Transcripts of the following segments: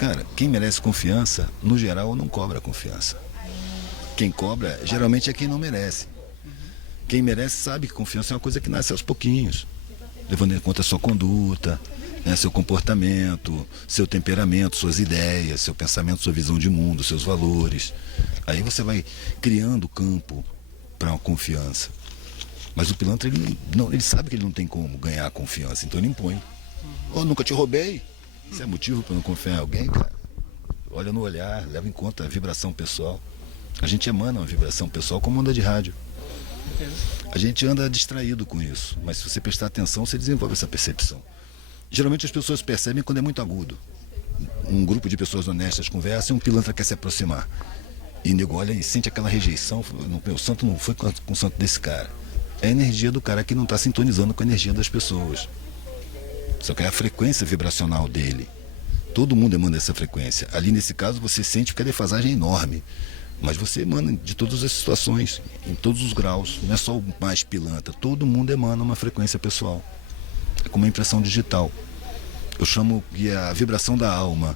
Cara, quem merece confiança, no geral, não cobra confiança. Quem cobra, geralmente, é quem não merece. Quem merece sabe que confiança é uma coisa que nasce aos pouquinhos, levando em conta a sua conduta, né, seu comportamento, seu temperamento, suas ideias, seu pensamento, sua visão de mundo, seus valores. Aí você vai criando campo para uma confiança. Mas o pilantra, ele sabe que ele não tem como ganhar a confiança, então ele impõe. Oh, nunca te roubei. Isso é motivo para não confiar em alguém, cara? Olha no olhar, leva em conta a vibração pessoal. A gente emana uma vibração pessoal como onda de rádio. A gente anda distraído com isso, mas se você prestar atenção, você desenvolve essa percepção. Geralmente as pessoas percebem quando é muito agudo. Um grupo de pessoas honestas conversa e um pilantra quer se aproximar. E o nego olha e sente aquela rejeição. Meu santo não foi com o santo desse cara. É a energia do cara que não está sintonizando com a energia das pessoas. Só que é a frequência vibracional dele. Todo mundo emana essa frequência. Ali nesse caso você sente que a defasagem é enorme. Mas você emana de todas as situações, em todos os graus. Não é só o mais pilantra. Todo mundo emana uma frequência pessoal. É como uma impressão digital. Eu chamo que é a vibração da alma.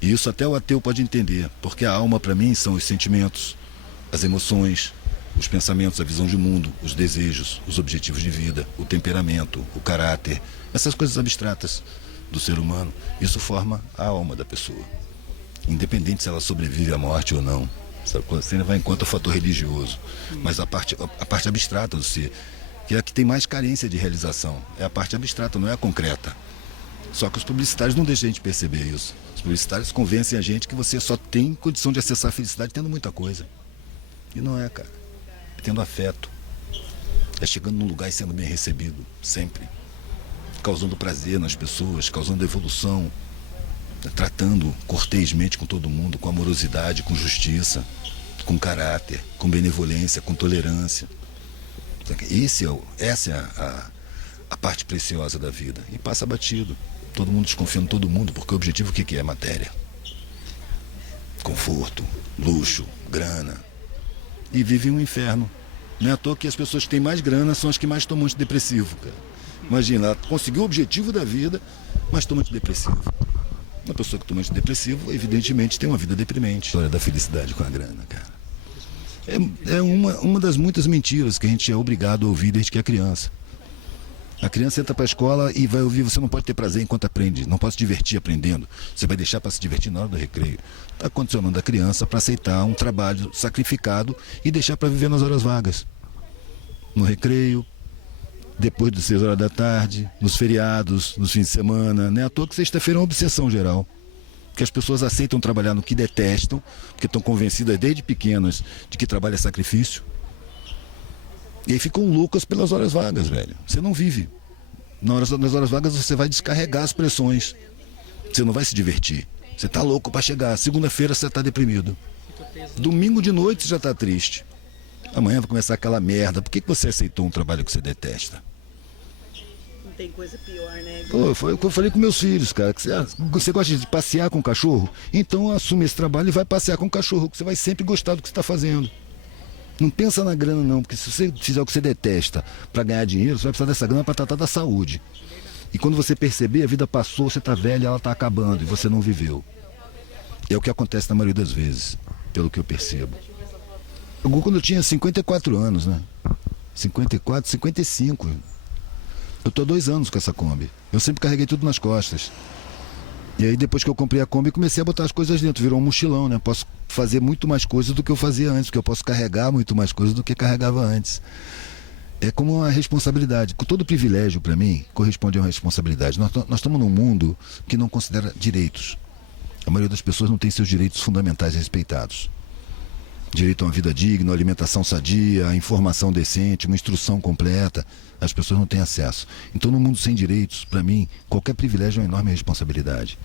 E isso até o ateu pode entender. Porque a alma para mim são os sentimentos, as emoções, os pensamentos, a visão de mundo, os desejos, os objetivos de vida, o temperamento, o caráter. Essas coisas abstratas do ser humano. Isso forma a alma da pessoa. Independente se ela sobrevive à morte ou não. Você vai em conta o fator religioso, mas a parte abstrata do ser, que é a que tem mais carência de realização, é a parte abstrata, não é a concreta. Só que os publicitários não deixam a gente perceber isso. Os publicitários convencem a gente que você só tem condição de acessar a felicidade tendo muita coisa. E não é, cara. É tendo afeto. É chegando num lugar e sendo bem recebido, sempre. Causando prazer nas pessoas, causando evolução, tratando cortesmente com todo mundo, com amorosidade, com justiça, com caráter, com benevolência, com tolerância. Essa é a parte preciosa da vida. E passa batido. Todo mundo desconfiando de todo mundo, porque o objetivo o que é? Matéria. Conforto, luxo, grana. E vive um inferno. Não é à toa que as pessoas que têm mais grana são as que mais tomam antidepressivo, cara. Imagina, ela conseguiu o objetivo da vida, mas toma antidepressivo. Uma pessoa que toma antidepressivo, evidentemente, tem uma vida deprimente. História da felicidade com a grana, cara. É uma das muitas mentiras que a gente é obrigado a ouvir desde que é criança. A criança entra para a escola e vai ouvir: você não pode ter prazer enquanto aprende, não pode se divertir aprendendo, você vai deixar para se divertir na hora do recreio. Está condicionando a criança para aceitar um trabalho sacrificado e deixar para viver nas horas vagas. No recreio, depois das 6 horas da tarde, nos feriados, nos fins de semana. Não é à toa que sexta-feira é uma obsessão geral. Que as pessoas aceitam trabalhar no que detestam, porque estão convencidas desde pequenas de que trabalho é sacrifício. E aí ficam loucas pelas horas vagas, velho. Você não vive. Nas horas vagas você vai descarregar as pressões. Você não vai se divertir. Você tá louco para chegar. Segunda-feira você tá deprimido. Domingo de noite você já tá triste. Amanhã vai começar aquela merda. Por que você aceitou um trabalho que você detesta? Não tem coisa pior, né? Pô, foi o que eu falei com meus filhos, cara. Que você gosta de passear com o cachorro? Então assume esse trabalho e vai passear com o cachorro, que você vai sempre gostar do que você está fazendo. Não pensa na grana não, porque se você fizer o que você detesta para ganhar dinheiro, você vai precisar dessa grana para tratar da saúde. E quando você perceber, a vida passou, você está velho, ela está acabando e você não viveu. É o que acontece na maioria das vezes, pelo que eu percebo. Quando eu tinha 54 anos, né? 54, 55. Eu tô há 2 anos com essa Kombi. Eu sempre carreguei tudo nas costas. E aí depois que eu comprei a Kombi, comecei a botar as coisas dentro. Virou um mochilão, né? Posso fazer muito mais coisas do que eu fazia antes, porque eu posso carregar muito mais coisas do que carregava antes. É como uma responsabilidade. Todo privilégio, para mim, corresponde a uma responsabilidade. Nós estamos num mundo que não considera direitos. A maioria das pessoas não tem seus direitos fundamentais respeitados. Direito a uma vida digna, uma alimentação sadia, a informação decente, uma instrução completa. As pessoas não têm acesso. Então, no mundo sem direitos, para mim, qualquer privilégio é uma enorme responsabilidade.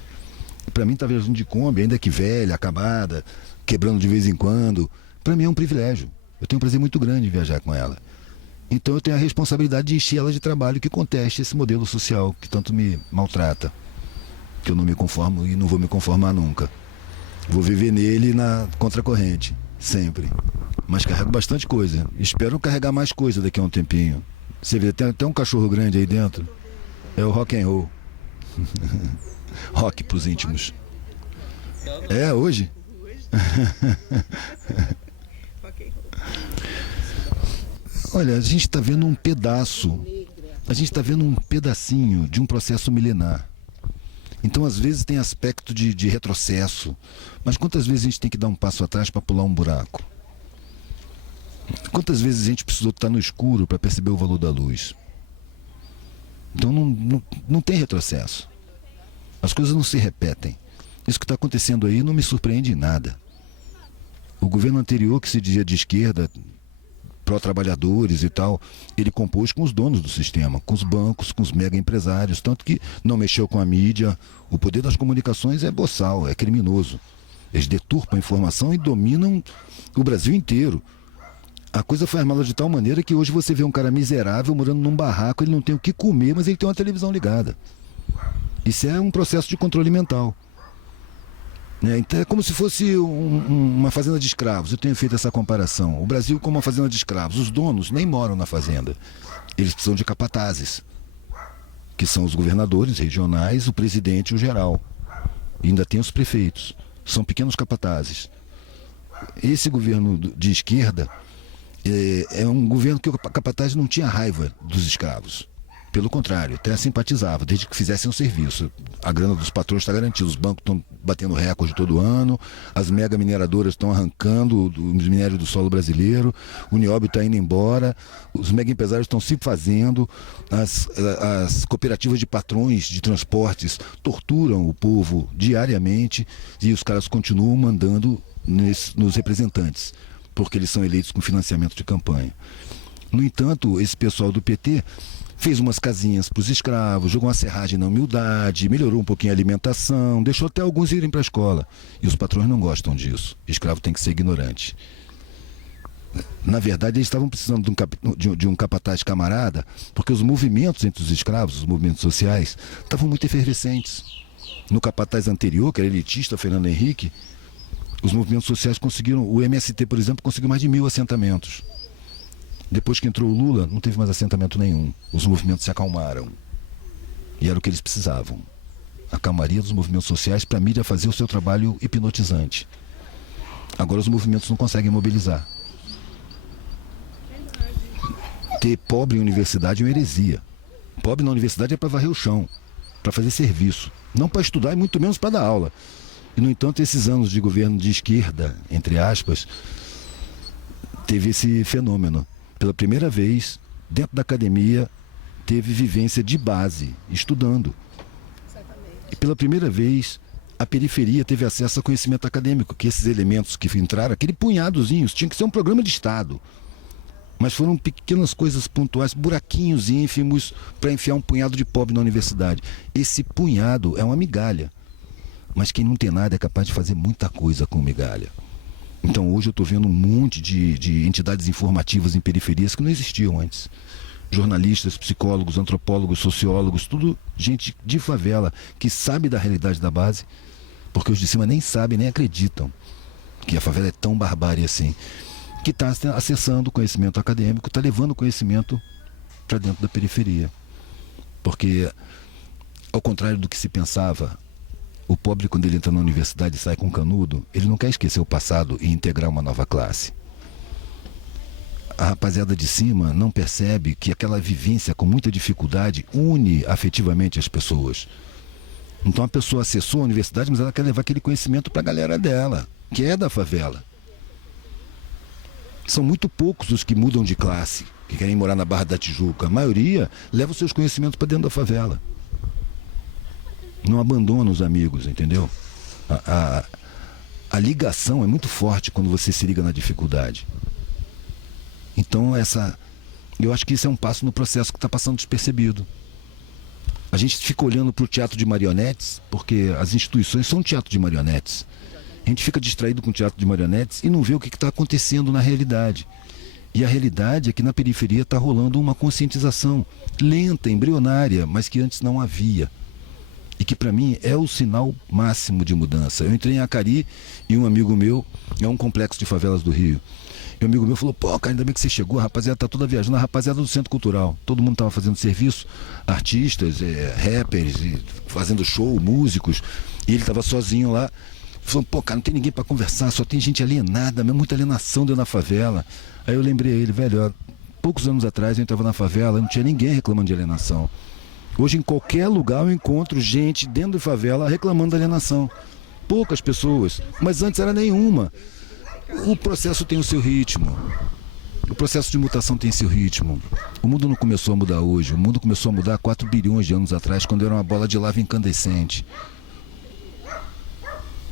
Para mim, estar viajando de Kombi, ainda que velha, acabada, quebrando de vez em quando, para mim é um privilégio. Eu tenho um prazer muito grande em viajar com ela. Então, eu tenho a responsabilidade de encher ela de trabalho que conteste esse modelo social que tanto me maltrata. Que eu não me conformo e não vou me conformar nunca. Vou viver nele na contracorrente. Sempre. Mas carrego bastante coisa. Espero carregar mais coisa daqui a um tempinho. Você vê, tem até um cachorro grande aí dentro. É o rock and roll. Rock pros íntimos. É, hoje? Hoje. Rock and roll. Olha, a gente está vendo um pedaço, a gente está vendo um pedacinho de um processo milenar. Então, às vezes, tem aspecto de retrocesso. Mas quantas vezes a gente tem que dar um passo atrás para pular um buraco? Quantas vezes a gente precisou estar no escuro para perceber o valor da luz? Então, não tem retrocesso. As coisas não se repetem. Isso que está acontecendo aí não me surpreende em nada. O governo anterior, que se dizia de esquerda, pró-trabalhadores e tal, ele compôs com os donos do sistema, com os bancos, com os mega empresários, tanto que não mexeu com a mídia. O poder das comunicações é boçal, é criminoso. Eles deturpam a informação e dominam o Brasil inteiro. A coisa foi armada de tal maneira que hoje você vê um cara miserável morando num barraco, ele não tem o que comer, mas ele tem uma televisão ligada. Isso é um processo de controle mental. Então é como se fosse uma fazenda de escravos. Eu tenho feito essa comparação. O Brasil como uma fazenda de escravos. Os donos nem moram na fazenda. Eles precisam de capatazes, que são os governadores regionais, o presidente e o geral. E ainda tem os prefeitos. São pequenos capatazes. Esse governo de esquerda é um governo que o capataz não tinha raiva dos escravos. Pelo contrário, até simpatizava, desde que fizessem o serviço. A grana dos patrões está garantida, os bancos estão batendo recorde todo ano, as mega mineradoras estão arrancando os minérios do solo brasileiro, o nióbio está indo embora, os mega empresários estão se fazendo, as cooperativas de patrões de transportes torturam o povo diariamente e os caras continuam mandando nos representantes, porque eles são eleitos com financiamento de campanha. No entanto, esse pessoal do PT fez umas casinhas para os escravos, jogou uma serragem na humildade, melhorou um pouquinho a alimentação, deixou até alguns irem para a escola. E os patrões não gostam disso. Escravo tem que ser ignorante. Na verdade, eles estavam precisando de um capataz camarada, porque os movimentos entre os escravos, os movimentos sociais, estavam muito efervescentes. No capataz anterior, que era elitista, Fernando Henrique, os movimentos sociais conseguiram, o MST, por exemplo, conseguiu mais de 1.000 assentamentos. Depois que entrou o Lula, não teve mais assentamento nenhum. Os movimentos se acalmaram. E era o que eles precisavam. A calmaria dos movimentos sociais para a mídia fazer o seu trabalho hipnotizante. Agora os movimentos não conseguem mobilizar. Ter pobre em universidade é uma heresia. Pobre na universidade é para varrer o chão, para fazer serviço. Não para estudar e muito menos para dar aula. E, no entanto, esses anos de governo de esquerda, entre aspas, teve esse fenômeno. Pela primeira vez, dentro da academia, teve vivência de base, estudando. Exatamente. E pela primeira vez, a periferia teve acesso a conhecimento acadêmico, que esses elementos que entraram, aquele punhadozinhos, tinha que ser um programa de Estado. Mas foram pequenas coisas pontuais, buraquinhos ínfimos, para enfiar um punhado de pobre na universidade. Esse punhado é uma migalha. Mas quem não tem nada é capaz de fazer muita coisa com migalha. Então hoje eu estou vendo um monte de entidades informativas em periferias que não existiam antes. Jornalistas, psicólogos, antropólogos, sociólogos, tudo gente de favela que sabe da realidade da base, porque os de cima nem sabem, nem acreditam que a favela é tão barbárie assim, que está acessando o conhecimento acadêmico, está levando o conhecimento para dentro da periferia. Porque, ao contrário do que se pensava, o pobre, quando ele entra na universidade e sai com canudo, ele não quer esquecer o passado e integrar uma nova classe. A rapaziada de cima não percebe que aquela vivência com muita dificuldade une afetivamente as pessoas. Então a pessoa acessou a universidade, mas ela quer levar aquele conhecimento para a galera dela, que é da favela. São muito poucos os que mudam de classe, que querem morar na Barra da Tijuca. A maioria leva os seus conhecimentos para dentro da favela. Não abandona os amigos, entendeu? A ligação é muito forte quando você se liga na dificuldade. Então eu acho que isso é um passo no processo que está passando despercebido. A gente fica olhando para o teatro de marionetes, porque as instituições são um teatro de marionetes. A gente fica distraído com o teatro de marionetes e não vê o que está acontecendo na realidade. E a realidade é que na periferia está rolando uma conscientização lenta, embrionária, mas que antes não havia. E que para mim é o sinal máximo de mudança. Eu entrei em Acari e um amigo meu, é um complexo de favelas do Rio. E um amigo meu falou, pô, cara, ainda bem que você chegou, a rapaziada tá toda viajando, a rapaziada do Centro Cultural. Todo mundo tava fazendo serviço, artistas, rappers, fazendo show, músicos. E ele tava sozinho lá. Falou, pô, cara, não tem ninguém para conversar, só tem gente alienada, muita alienação dentro da favela. Aí eu lembrei a ele, velho, ó, poucos anos atrás eu entrava na favela, não tinha ninguém reclamando de alienação. Hoje em qualquer lugar eu encontro gente dentro de favela reclamando da alienação. Poucas pessoas, mas antes era nenhuma. O processo tem o seu ritmo. O processo de mutação tem seu ritmo. O mundo não começou a mudar hoje. O mundo começou a mudar 4 bilhões de anos atrás, quando era uma bola de lava incandescente.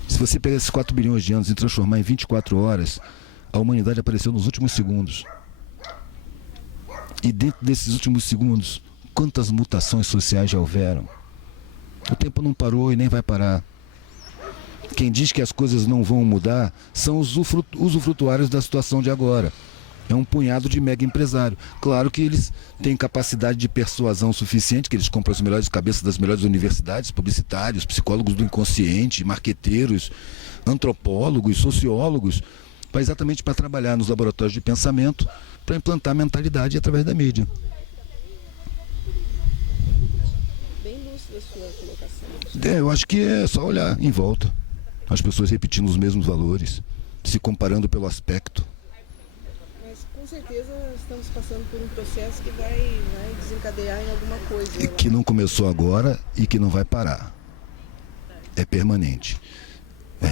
Se você pegar esses 4 bilhões de anos e transformar em 24 horas, a humanidade apareceu nos últimos segundos. E dentro desses últimos segundos, quantas mutações sociais já houveram? O tempo não parou e nem vai parar. Quem diz que as coisas não vão mudar são os usufrutuários da situação de agora. É um punhado de mega empresário. Claro que eles têm capacidade de persuasão suficiente, que eles compram as melhores cabeças das melhores universidades, publicitários, psicólogos do inconsciente, marqueteiros, antropólogos, sociólogos, exatamente para trabalhar nos laboratórios de pensamento, para implantar a mentalidade através da mídia. Bem lúcida a sua colocação. Eu acho que é só olhar em volta. As pessoas repetindo os mesmos valores, se comparando pelo aspecto. Mas com certeza estamos passando por um processo que vai desencadear em alguma coisa. E que não começou agora e que não vai parar. É permanente.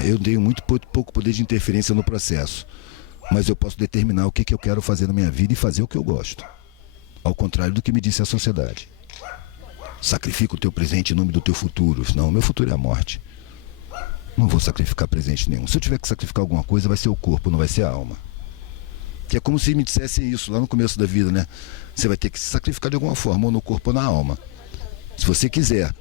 Eu tenho muito pouco poder de interferência no processo, mas eu posso determinar o que eu quero fazer na minha vida e fazer o que eu gosto. Ao contrário do que me disse a sociedade. Sacrifica o teu presente em nome do teu futuro. Não, meu futuro é a morte. Não vou sacrificar presente nenhum. Se eu tiver que sacrificar alguma coisa, vai ser o corpo, não vai ser a alma. Que é como se me dissessem isso lá no começo da vida, né? Você vai ter que se sacrificar de alguma forma, ou no corpo ou na alma. Se você quiser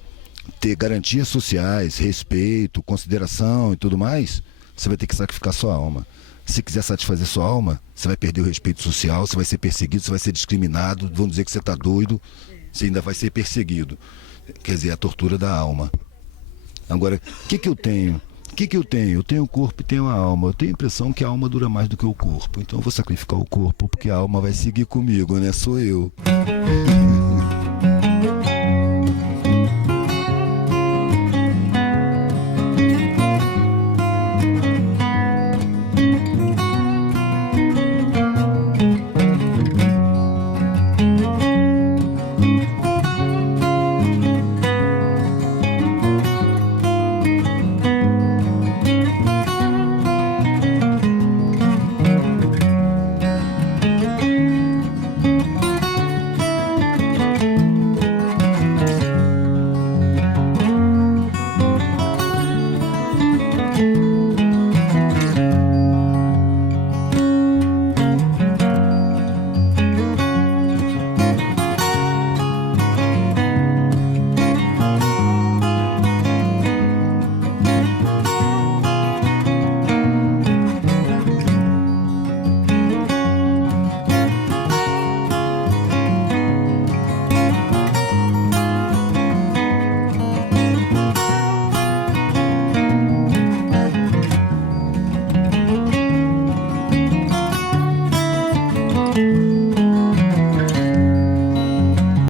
ter garantias sociais, respeito, consideração e tudo mais, você vai ter que sacrificar sua alma. Se quiser satisfazer sua alma, você vai perder o respeito social, você vai ser perseguido, você vai ser discriminado, vão dizer que você está doido, você ainda vai ser perseguido. Quer dizer, a tortura da alma. Agora, o que eu tenho? Eu tenho o corpo e tenho a alma. Eu tenho a impressão que a alma dura mais do que o corpo. Então eu vou sacrificar o corpo, porque a alma vai seguir comigo, né? Sou eu.